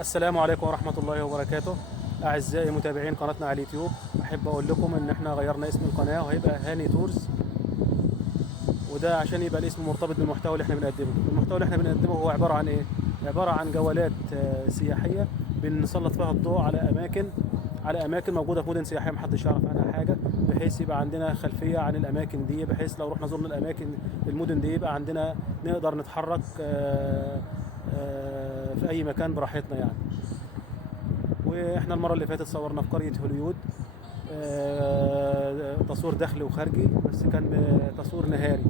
السلام عليكم ورحمة الله وبركاته. أعزائي متابعين قناتنا على اليوتيوب، أحب أقول لكم إن إحنا غيرنا اسم القناة وهيبقى هاني تورز، وده عشان يبقى الاسم مرتبط بالمحتوى اللي إحنا بنقدمه. المحتوى اللي إحنا بنقدمه هو عبارة عن إيه؟ عبارة عن جولات سياحية بنسلط فيها الضوء على أماكن موجودة في مدن سياحية محدش يعرف عنها حاجة، بحيث يبقى عندنا خلفية عن الأماكن دي، بحيث لو رحنا زرنا المدن دي يبقى عندنا نقدر نتحرك في أي مكان براحتنا يعني. واحنا المره اللي فاتت صورنا في قريه هوليود، تصوير داخلي وخارجي، بس كان تصوير نهاري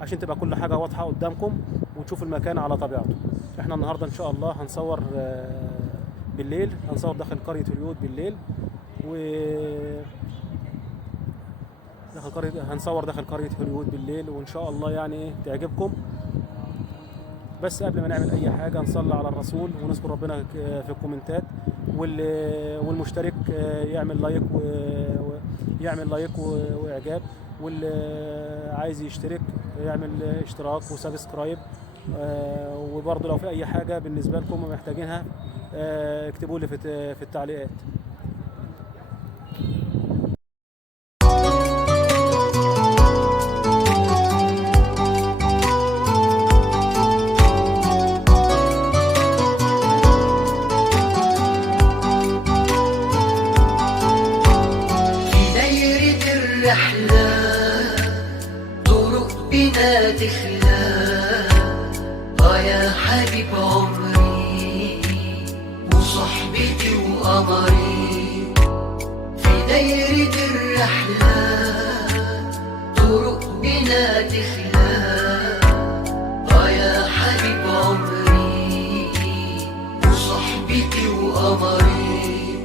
عشان تبقى كل حاجه واضحه قدامكم وتشوفوا المكان على طبيعته. احنا النهارده ان شاء الله هنصور بالليل، هنصور داخل قريه هوليود بالليل، و هنصور داخل قريه هوليود بالليل، وان شاء الله يعني تعجبكم. بس قبل ما نعمل اي حاجه نصلي على الرسول ونذكر ربنا في الكومنتات، والمشترك يعمل لايك واعجاب، واللي عايز يشترك يعمل اشتراك وسبسكرايب. وبرضه لو في اي حاجه بالنسبه لكم محتاجينها اكتبوا لي في التعليقات. رحلة طرق بنا تخلى، يا حبيب عمري وصحبتي وقمري. في دايرة الرحلة طرق بنا تخلى، يا حبيب عمري وصحبتي وقمري.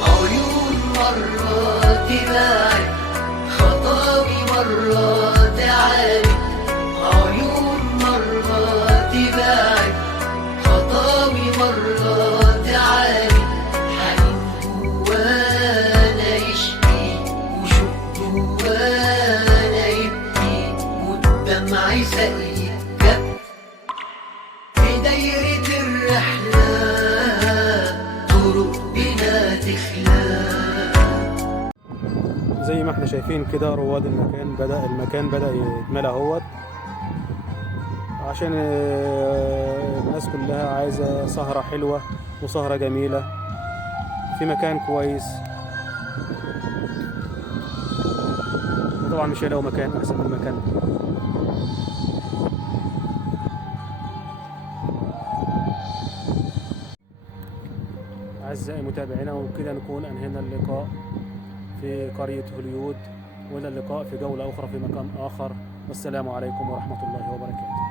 عيون مرة تباعد، خطابي مرة تعالي، عيون مرة تباعد، خطابي مرة تعالي. حنين جوانا يشكي وشوق جوانا يبكي، والدمع يسيل في دايرة الرحلة طرق بنا تخلى. زي ما احنا شايفين كده رواد المكان بدأ يتملى اهوت، عشان الناس كلها عايزة سهرة حلوة وسهرة جميلة في مكان كويس، وطبعا مش هيلاقوا مكان احسن من المكان ده. أعزائي متابعينا، وبكده نكون أنهينا اللقاء في قرية هوليود، وإلى اللقاء في جولة أخرى في مكان آخر، والسلام عليكم ورحمة الله وبركاته.